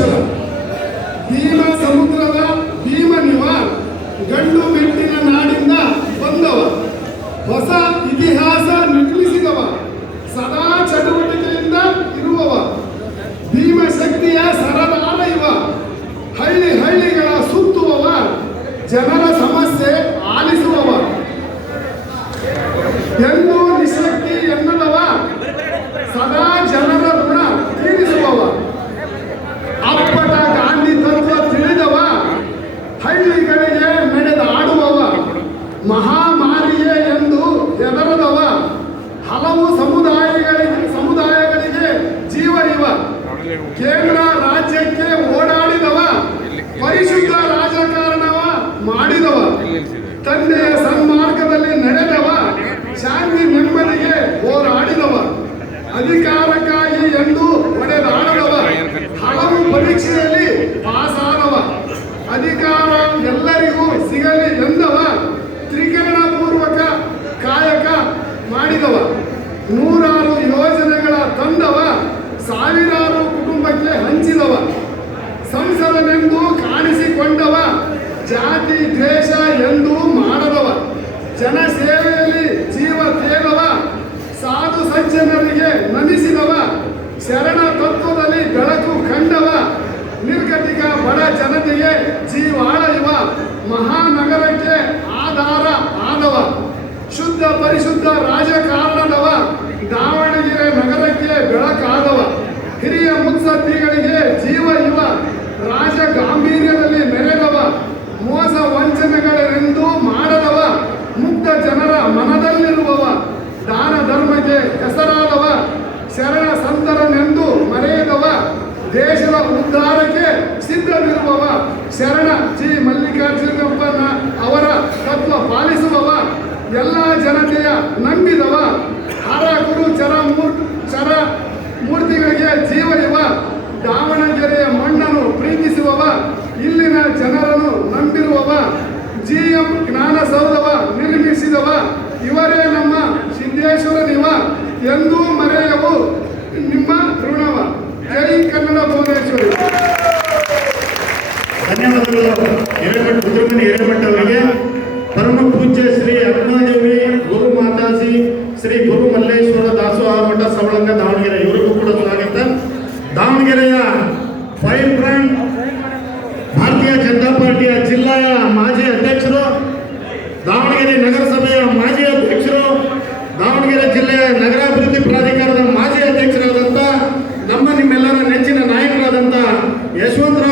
ಕೌಶಲ. ಭೀಮ ಸಮುದ್ರದ ಭೀಮನಿವ ಗಂಡು ಮೆಟ್ಟಿನ ನಾಡಿಂದ ಬಂದವ, ಹೊಸ ಇತಿಹಾಸ ನಿರ್ಮಿಸಿದವ, ಸದಾ ಚಟುವಟಿಕೆಯಿಂದ ಇರುವವ, ಭೀಮಶಕ್ತಿಯ ಸರದಾರ ಇವ, ಹಳ್ಳಿ ಹಳ್ಳಿಗಳ ಸುತ್ತುವವ, ಜನರ ಸಮಸ್ಯೆ ಆಲಿಸುವವ, ಎಂದು ನಿಶಕ್ತಿ ಎನ್ನದವ, ಸದಾ ಜನರ ಋಣ ತೀರಿಸುವವ, ಅಪ್ಪಟ ಗಾಂಧಿ ತತ್ವ ತಿಳಿದವ, ಹಳ್ಳಿಗಳಿಗೆ ನಡೆದಾಡುವವ, ಮಹಾಮಾರಿಯೇ ಎಂದು ಹೆದರದವ, ಹಲವು ಸಮುದಾಯಗಳಿಗೆ ಜೀವ ಇವ, ಕೇಂದ್ರ ರಾಜ್ಯಕ್ಕೆ ಓಡಾಡಿದವ, ಪರಿಶುದ್ಧ ರಾಜಕಾರಣವ ಮಾಡಿದವ, ತಂದೆಯ ಸನ್ಮಾರ್ಗದಲ್ಲಿ ನಡೆದವ, ಶಾಂತಿ ನೆಮ್ಮದಿಗೆ ಹೋರಾಡಿದವ, ಅಧಿಕಾರಕ್ಕಾಗಿ ಎಂದು ಒಡೆದಾಡದವ, ಹಲವು ಪರೀಕ್ಷೆಯಲ್ಲಿ ಪಾಸಾದವ, ಅಧಿಕಾರ ಎಲ್ಲರಿಗೂ ಸಿಗಲಿ ಎಂದವ, ತ್ರಿಕರಣ ಪೂರ್ವಕ ಕಾಯಕ ಮಾಡಿದವ, ನೂರಾರು ಯೋಜನೆಗಳ ತಂದವ, ಸಾವಿರಾರು ಕುಟುಂಬಕ್ಕೆ ಹಂಚಿದವ, ಸಂಸದನೆಂದು ಕಾಣಿಸಿಕೊಂಡವ, ಜಾತಿ ದ್ವೇಷ ಎಂದು ಮಾಡದವ, ಜನಸೇವೆಯಲ್ಲಿ ಜೀವ ತೇಗವ, ಸಾಧು ಸಜ್ಜನರಿಗೆ ನಮಿಸಿದವ, ಶರಣ ತತ್ವದಲ್ಲಿ ಬೆಳಕು ಕಂಡವ, ನಿರ್ಗತಿಕ ಬಡ ಜನತೆಗೆ ಜೀವಾಳ ಇವ, ಮಹಾನಗರಕ್ಕೆ ಆಧಾರ ಆದವ, ಶುದ್ಧ ಪರಿಶುದ್ಧ ರಾಜಕಾರಣದವ, ದಾವಣಗೆರೆ ನಗರಕ್ಕೆ ಬೆಳಕಾದವ, ಹಿರಿಯ ಮುತ್ಸದ್ದಿಗಳಿಗೆ ಜೀವ ಇವ, ರಾಜ ಗಾಂಭೀರ್ಯದಲ್ಲಿ ಮೆರೆದವ, ಮೋಸ ವಂಚನೆಗಳೆಂದು ಮಾಡದವ, ಮುಗ್ಧ ಜನರ ಮನದಲ್ಲಿರುವವ, ದಾನ ಧರ್ಮಕ್ಕೆ ಹೆಸರಾದವ, ಶರಣ ಸಂತರನೆಂದು ಮರೆಯದವ, ದೇಶದ ಉದ್ಧಾರಕ್ಕೆ ಸಿದ್ಧವಿರುವವ, ಶರಣ ಜಿ ಮಲ್ಲಿಕಾರ್ಜುನಪ್ಪನ ಅವರ ತತ್ವ ಪಾಲಿಸುವವ, ಎಲ್ಲ ಜನತೆಯ ನಂಬಿದವ, ಹರ ಗುರು ಚರ ಮೂರ್ತಿಗಳಿಗೆ ಜೀವ ಇವ, ದಾವಣಗೆರೆಯ ಮಣ್ಣನ್ನು ಪ್ರೀತಿಸುವವ, ಇಲ್ಲಿನ ಜನರನ್ನು ನಂಬಿರುವವ, GM ಜ್ಞಾನಸೌಧವ ನಿರ್ಮಿಸಿದವ, ಇವರೇ ನಮ್ಮ ಸಿದ್ದೇಶ್ವರನಿವ, ಎಂದೂ ಮರೆಯವು ನಿಮ್ಮ ಋಣವ. ಜೈ ಕನ್ನಡ ಭುವನೇಶ್ವರಿ. ಧನ್ಯವಾದಗಳು ಉದ್ರಮಣಿ ಹಿರೇಮಠ ಅವರಿಗೆ. ಪರಮ ಪೂಜ್ಯ ಶ್ರೀ ಅರುಣಾದೇವಿ ಗುರು ಮಾತಾಜಿ ಶ್ರೀ ಗುರು ಮಲ್ಲೇಶ್ವರ ದಾಸೋಹ ಮಠ ಸವಳಂಗ ದಾವಣಗೆರೆ, ಇವರಿಗೂ ಕೂಡ ಸ್ವಾಗತ. ದಾವಣಗೆರೆಯ ಫೈರ್ ಬ್ರಾಂಡ್ ಭಾರತೀಯ ಜನತಾ ಪಾರ್ಟಿಯ ಜಿಲ್ಲೆಯ ಮಾಜಿ ಅಧ್ಯಕ್ಷರು, ದಾವಣಗೆರೆ ನಗರಸಭೆಯ ಮಾಜಿ ಅಧ್ಯಕ್ಷರು, ದಾವಣಗೆರೆ ಜಿಲ್ಲೆಯ ನಗರಾಭಿವೃದ್ಧಿ ಪ್ರಾಧಿಕಾರದ ಮಾಜಿ ಅಧ್ಯಕ್ಷರಾದಂಥ ನಿಮ್ಮೆಲ್ಲರ ನೆಚ್ಚಿನ ನಾಯಕರಾದಂಥ ಯಶವಂತರಾವ್